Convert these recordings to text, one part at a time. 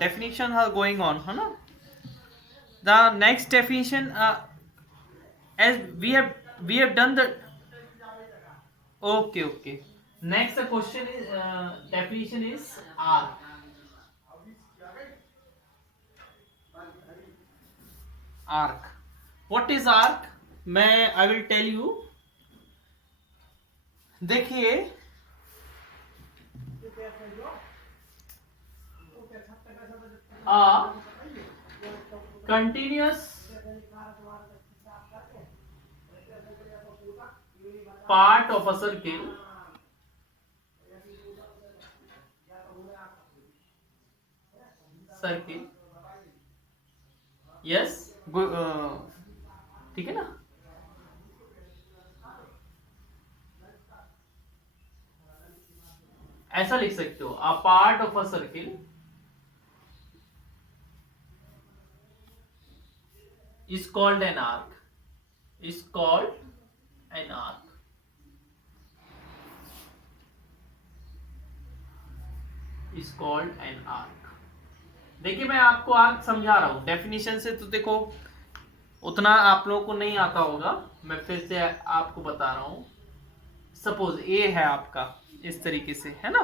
definition are going on, है ना? The next definition, as we have done the, okay. Next the question is, definition is arc. Arc. What is arc? मैं I will tell you. देखिए, a continuous part of a circle yes, ठीक है ना? ऐसा लिख सकते हो, a part of a circle is called an arc. Is called an arc. Is called an arc. देखिए, मैं आपको आर्क समझा रहा हूं डेफिनेशन से, तो देखो उतना आप लोगों को नहीं आता होगा, मैं फिर से आपको बता रहा हूं. सपोज ए है आपका, इस तरीके से, है ना?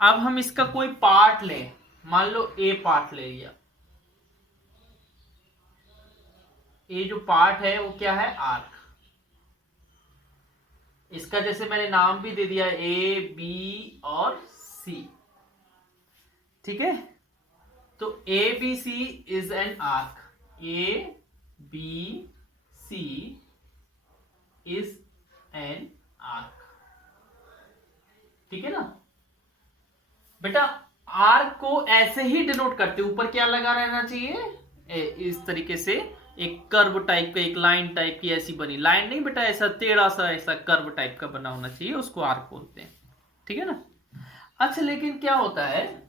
अब हम इसका कोई पार्ट लें, मान लो ए पार्ट ले लिया. ए जो पार्ट है वो क्या है? आर्क. इसका जैसे मैंने नाम भी दे दिया, ए बी और सी. ठीक है, तो A B C is an arc. A B C is an arc. ठीक है ना बेटा? आर्क को ऐसे ही डिनोट करते, ऊपर क्या लगा रहना चाहिए? इस तरीके से एक कर्व टाइप का, एक लाइन टाइप की ऐसी बनी. लाइन नहीं बेटा, ऐसा टेढ़ा सा ऐसा कर्व टाइप का बना होना चाहिए, उसको आर्क बोलते हैं. ठीक है ना? अच्छा, लेकिन क्या होता है,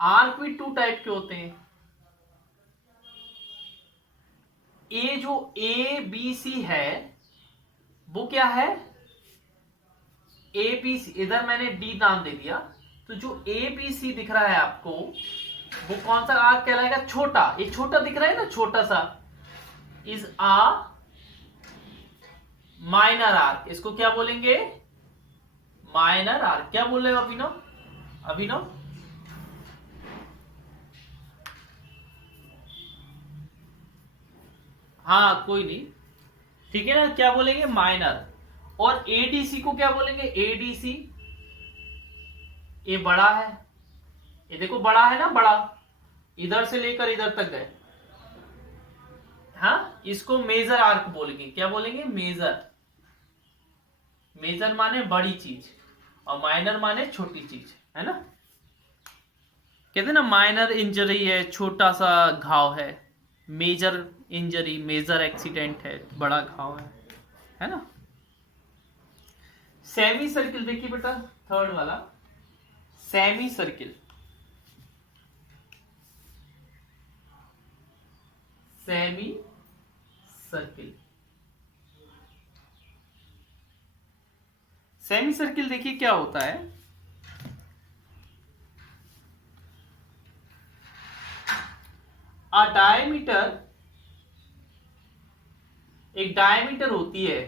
आर्क भी 2 टाइप के होते हैं. ए जो ए बी सी है वो क्या है? ए बी सी, इधर मैंने डी नाम दे दिया, तो जो ए बी सी दिख रहा है आपको, वो कौन सा आर्क कहलाएगा? छोटा. ये छोटा दिख रहा है ना, छोटा सा, इज आ माइनर आर्क. इसको क्या बोलेंगे? Minor arc. क्या बोल रहे हो अभिनव? अभिनव, हाँ कोई नहीं, ठीक है ना? क्या बोलेंगे? माइनर. और एडीसी को क्या बोलेंगे? एडीसी. ये बड़ा है, ये देखो बड़ा है ना, बड़ा, इधर से लेकर इधर तक गए. हाँ, इसको मेजर आर्क बोलेंगे. क्या बोलेंगे? मेजर. मेजर माने बड़ी चीज और माइनर माने छोटी चीज, है ना? कहते हैं ना, माइनर इंजरी है, छोटा सा घाव है. मेजर इंजरी, मेजर एक्सीडेंट है, बड़ा घाव है ना? सेमी सर्किल देखिए बेटा, थर्ड वाला semi circle. Semi circle. Semi circle देखिए क्या होता है. डायमीटर, एक डायमीटर होती है.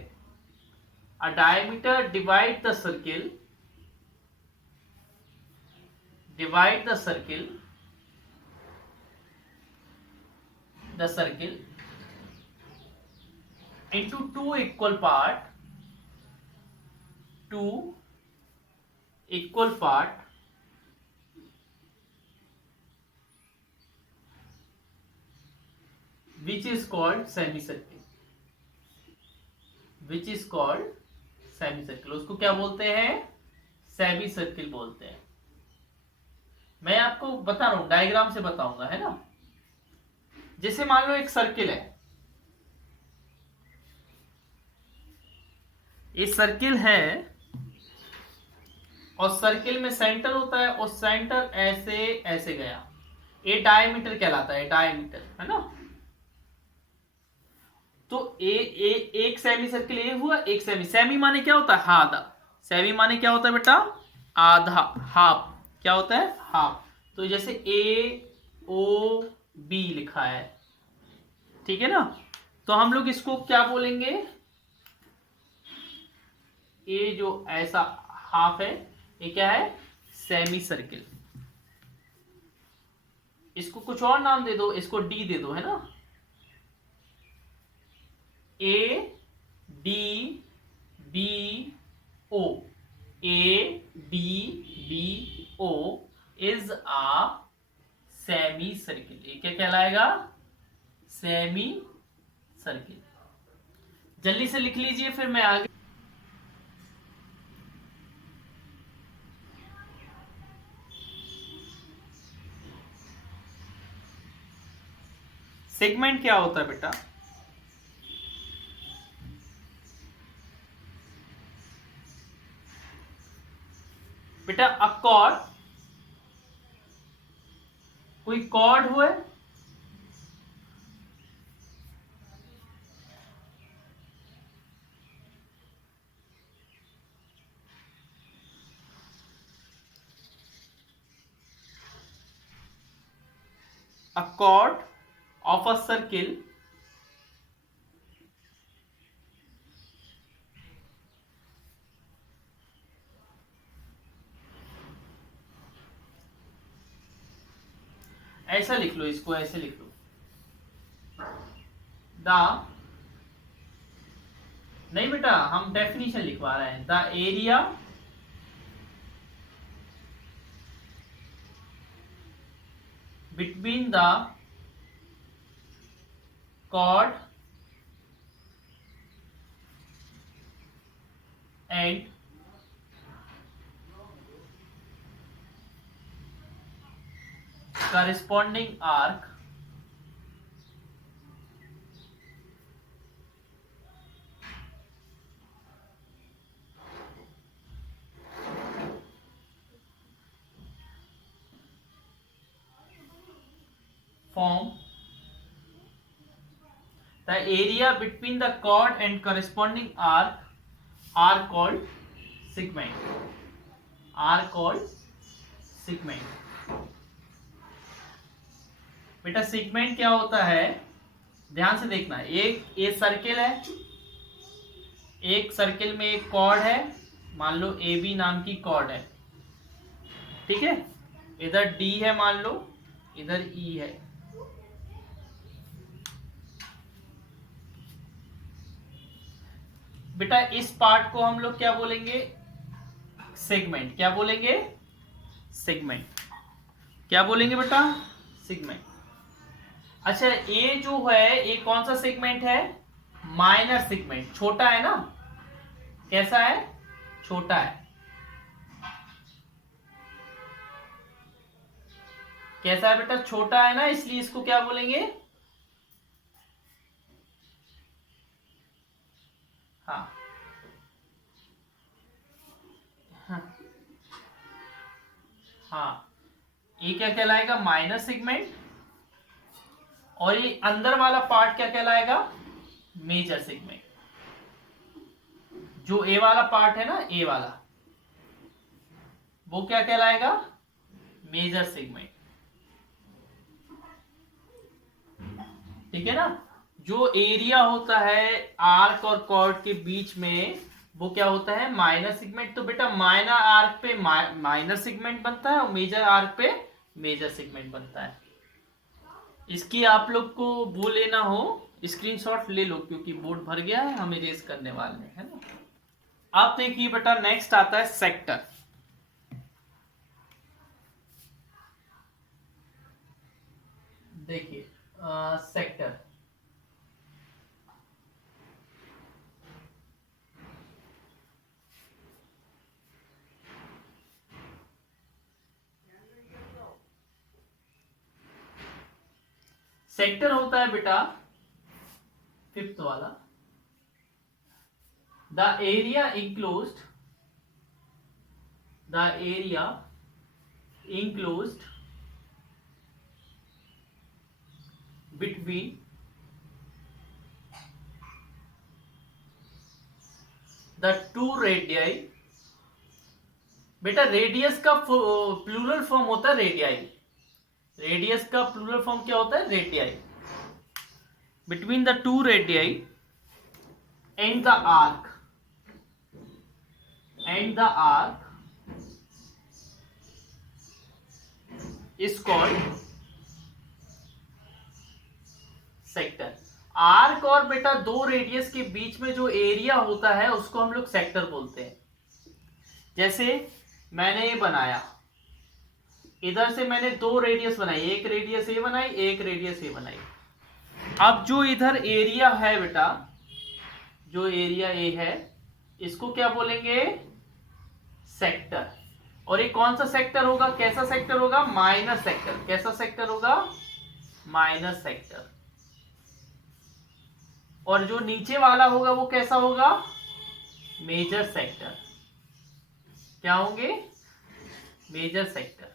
A diameter divide the circle, divide the circle into two equal part, which is called semicircle. उसको क्या बोलते हैं? सेमी सर्किल बोलते हैं. मैं आपको बता रहा हूं, डायग्राम से बताऊंगा, है ना? जैसे मान लो एक सर्किल है, ये सर्किल है और सर्किल में सेंटर होता है और सेंटर ऐसे ऐसे गया. ये डायमीटर कहलाता है, डायमीटर, है ना? तो एक सेमी सर्किल ये हुआ, एक सेमी माने क्या होता है? आधा. सेमी माने क्या होता है बेटा? आधा, हाफ. क्या होता है, हाफ। तो जैसे ए ओ बी लिखा है, ठीक है ना, तो हम लोग इसको क्या बोलेंगे, ये जो ऐसा हाफ है ये क्या है, सेमी सर्किल। इसको कुछ और नाम दे दो, इसको डी दे दो, है ना, A D B O, A D B O is a semi circle. ये क्या कहलाएगा, सेमी सर्किल। जल्दी से लिख लीजिए फिर मैं आगे। सेगमेंट क्या होता है बेटा, बेटा अ कॉर्ड, कोई कॉर्ड हुआ, a chord of a circle ऐसा लिख लो, इसको ऐसे लिख लो, द, नहीं बेटा हम डेफिनेशन लिखवा रहे हैं, the area between the chord and corresponding arc form the area between the chord and corresponding arc are called segment, are called segment। बेटा सेगमेंट क्या होता है, ध्यान से देखना, एक सर्किल है, एक सर्किल में एक कॉर्ड है, मान लो ए बी नाम की कॉर्ड है, ठीक है, इधर डी है मान लो, इधर ई है, बेटा इस पार्ट को हम लोग क्या बोलेंगे, सेगमेंट। क्या बोलेंगे, सेगमेंट। क्या बोलेंगे बेटा, सेगमेंट। अच्छा ये जो है ये कौन सा सेगमेंट है, माइनर सेगमेंट, छोटा है ना, कैसा है, छोटा है, कैसा है बेटा, छोटा है ना, इसलिए इसको क्या बोलेंगे, हाँ हाँ, हाँ ये क्या कहलाएगा, माइनर सेगमेंट, और ये अंदर वाला पार्ट क्या कहलाएगा, मेजर सेगमेंट। जो ए वाला पार्ट है ना, ए वाला, वो क्या कहलाएगा, मेजर सेगमेंट, ठीक है ना। जो एरिया होता है आर्क और कॉर्ड के बीच में, वो क्या होता है, माइनर सेगमेंट। तो बेटा माइनर आर्क पे माइनर सेगमेंट बनता है और मेजर आर्क पे मेजर सेगमेंट बनता है। इसकी आप लोग को वो लेना हो स्क्रीनशॉट ले लो, क्योंकि बोर्ड भर गया है, हम इरेज करने वाले हैं, है ना। आप देखिए बेटा नेक्स्ट आता है सेक्टर। देखिए सेक्टर, सेक्टर होता है बेटा फिफ्थ वाला, the area enclosed, the area enclosed between the two radii बेटा रेडियस का प्लूरल फॉर्म होता है रेडियाई। रेडियस का प्लूरल फॉर्म क्या होता है? Radii. Between the two radii and the arc is called sector. Arc और बेटा दो रेडियस के बीच में जो एरिया होता है उसको हम लोग सेक्टर बोलते हैं। जैसे मैंने ये बनाया, इधर से मैंने दो रेडियस बनाई, एक रेडियस ये बनाई, एक रेडियस ये बनाई। अब जो इधर एरिया है बेटा, जो एरिया ए है, इसको क्या बोलेंगे? सेक्टर। और ये कौन सा सेक्टर होगा? कैसा सेक्टर होगा? Minor sector. कैसा सेक्टर होगा? Minor sector. और जो नीचे वाला होगा वो कैसा होगा? Major sector. क्या होंगे? Major sector.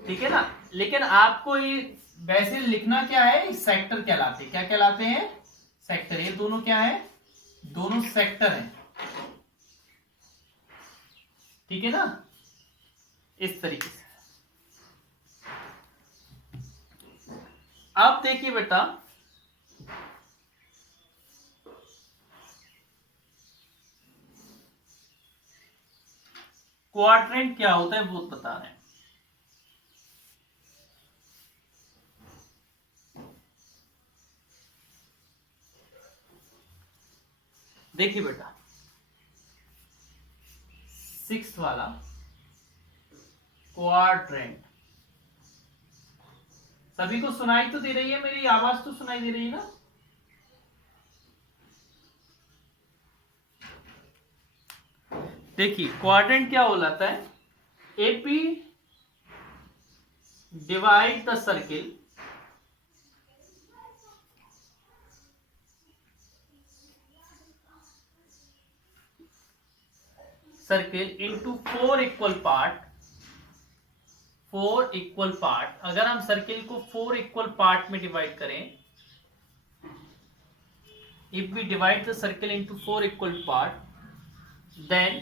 ठीक है ना? लेकिन आपको ये वैसे लिखना क्या है? सेक्टर कहलाते हैं। क्या कहलाते हैं? सेक्टर। ये दोनों क्या है? दोनों सेक्टर हैं। ठीक है ना? इस तरीके से। अब देखिए बेटा, क्वाड्रेंट क्या होता है वो बता रहे हैं। देखिए बेटा, 6 वाला क्वाड्रेंट सभी को सुनाई तो दे रही है? मेरी आवाज तो सुनाई दे रही है ना? देखिए क्वाड्रेंट क्या बोलाता है? AP divide the circle into 4 equal part. 4 equal part. अगर हम सर्किल को 4 इक्वल पार्ट में डिवाइड करें, if we divide the circle into 4 equal part, then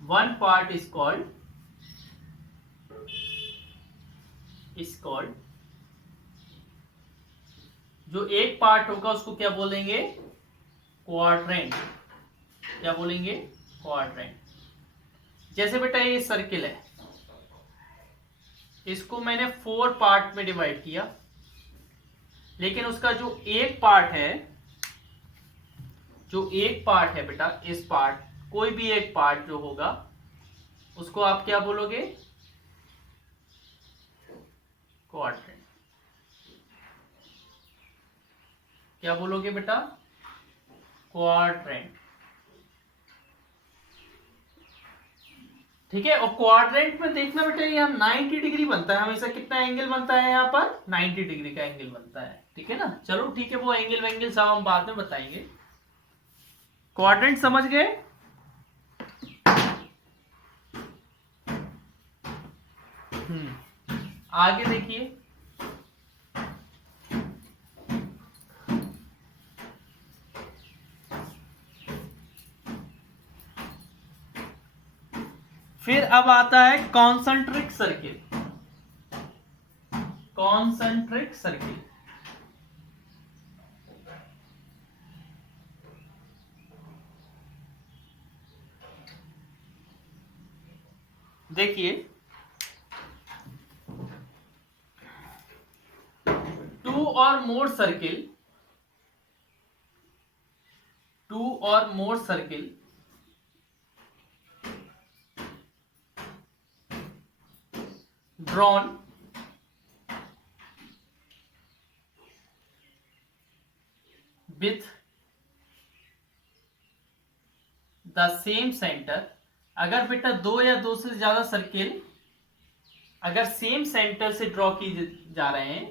one part is called जो एक पार्ट होगा उसको क्या बोलेंगे? क्वाड्रेंट। क्या बोलेंगे? क्वाड्रेंट। जैसे बेटा ये सर्किल है, इसको मैंने 4 पार्ट में डिवाइड किया, लेकिन उसका जो एक पार्ट है बेटा, इस पार्ट, कोई भी एक पार्ट जो होगा उसको आप क्या बोलोगे? क्वाड्रेंट। क्या बोलोगे बेटा? क्वाड्रेंट। ठीक है। और क्वाड्रेंट में देखना बेटा, यहाँ 90 डिग्री बनता है हमेशा। कितना एंगल बनता है यहाँ पर? 90 डिग्री का एंगल बनता है। ठीक है ना? चलो ठीक है, वो एंगल सब हम बाद में बताएंगे। क्वाड्रेंट समझ गए? आगे देखिए, फिर अब आता है कॉन्सेंट्रिक सर्किल। देखिए, टू और मोर circle drawn with the same center। अगर बेटा दो या दो से ज्यादा सर्किल अगर सेम सेंटर से ड्रॉ किए जा रहे हैं,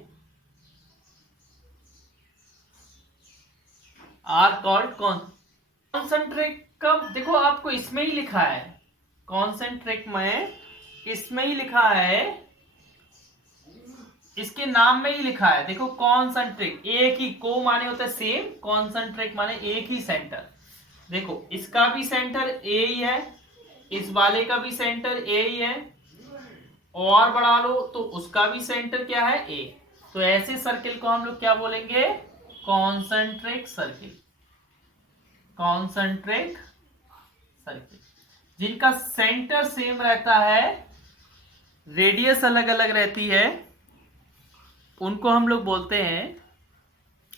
आर कॉल्ड कॉन्सेंट्रिक। कब? देखो आपको इसमें ही लिखा है, कॉन्सेंट्रिक में इसमें ही लिखा है, इसके नाम में ही लिखा है। देखो कॉन्सेंट्रिक, एक ही, को माने होता है सेम, कॉन्सेंट्रिक माने एक ही सेंटर। देखो इसका भी सेंटर ए ही है, इस वाले का भी सेंटर ए ही है, और बढ़ा लो तो उसका भी सेंटर क्या है, ए। तो ऐसे सर्किल को हम लोग क्या बोलेंगे, कॉन्सेंट्रिक सर्किल। कॉन्सेंट्रिक सर्किल जिनका सेंटर सेम रहता है, रेडियस अलग अलग रहती है, उनको हम लोग बोलते हैं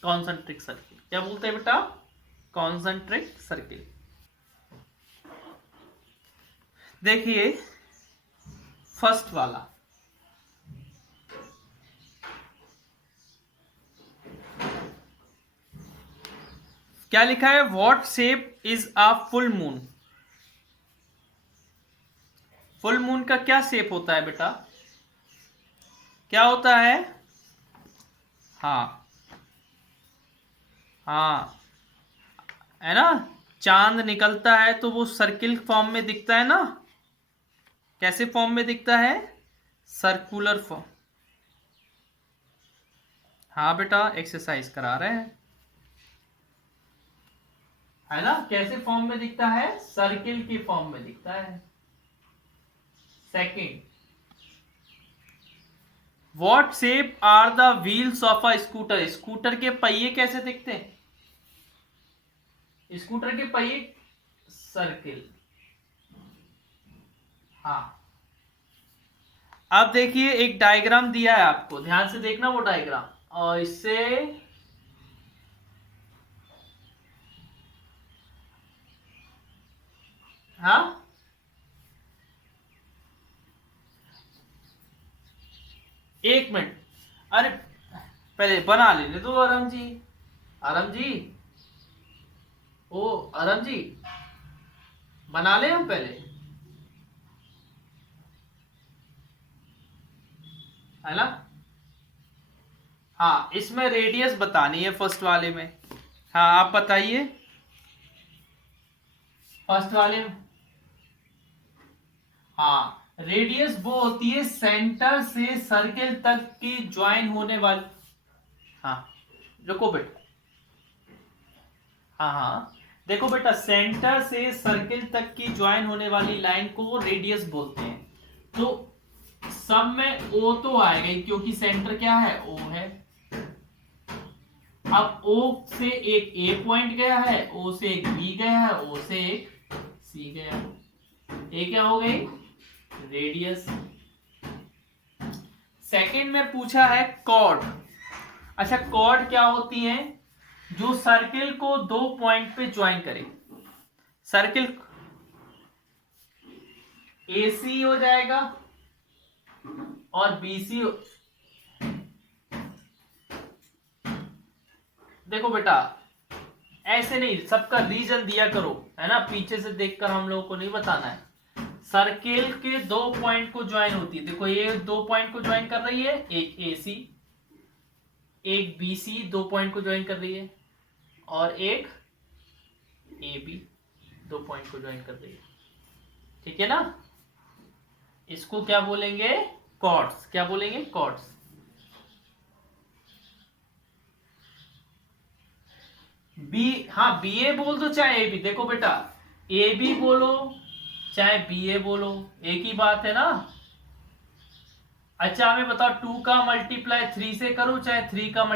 कॉन्सेंट्रिक सर्किल। क्या बोलते हैं बेटा, कॉन्सेंट्रिक सर्किल। देखिए फर्स्ट वाला, क्या लिखा है, what shape is a full moon. Full moon का क्या शेप होता है बेटा, क्या होता है, हाँ हाँ, है ना, चांद निकलता है तो वो सर्किल फॉर्म में दिखता है ना, कैसे फॉर्म में दिखता है, सर्कुलर फॉर्म। हाँ बेटा एक्सरसाइज करा रहे हैं, है ना, कैसे फॉर्म में दिखता है, सर्किल की फॉर्म में दिखता है। Second, what shape are the wheels of a scooter. Scooter के पहिए कैसे दिखते हैं, स्कूटर के पहिए सर्किल। हाँ, अब देखिए एक डायग्राम दिया है आपको, ध्यान से देखना वो डायग्राम, और इससे हाँ एक मिनट, अरे पहले बना लेने दो आराम जी, आराम जी, ओ आराम जी, बना ले हम पहले, है ना। हाँ इसमें रेडियस बतानी है फर्स्ट वाले में। हाँ आप बताइए, फर्स्ट वाले में, हाँ रेडियस वो होती है सेंटर से सर्किल तक की ज्वाइन होने वाली, हाँ रुको बेटा, हाँ हाँ देखो बेटा, सेंटर से सर्किल तक की ज्वाइन होने वाली लाइन को रेडियस बोलते हैं। तो सब में ओ तो आएगा ही, क्योंकि सेंटर क्या है, ओ है। अब ओ से एक ए पॉइंट गया है, ओ से एक बी गया है, ओ से एक सी गया है, ये क्या हो गई, रेडियस। सेकंड में पूछा है कॉर्ड। अच्छा कॉर्ड क्या होती है, जो सर्किल को दो पॉइंट पे ज्वाइन करे। सर्किल AC हो जाएगा और BC देखो बेटा ऐसे नहीं, सबका रीजन दिया करो, है ना, पीछे से देखकर हम लोगों को नहीं बताना है। सर्किल के दो पॉइंट को ज्वाइन होती है, देखो ये दो पॉइंट को ज्वाइन कर रही है, एक AC एक BC दो पॉइंट को ज्वाइन कर रही है, और एक AB दो पॉइंट को ज्वाइन कर रही है, ठीक है ना। इसको क्या बोलेंगे, कॉर्ड्स। क्या बोलेंगे, कॉर्ड्स। बी, हाँ BA बोल दो चाहे AB, देखो बेटा AB बोलो चाहे BA बोलो, एक ही बात है ना। अच्छा हमें बताओ 2 का मल्टीप्लाई 3 से करो चाहे 3 का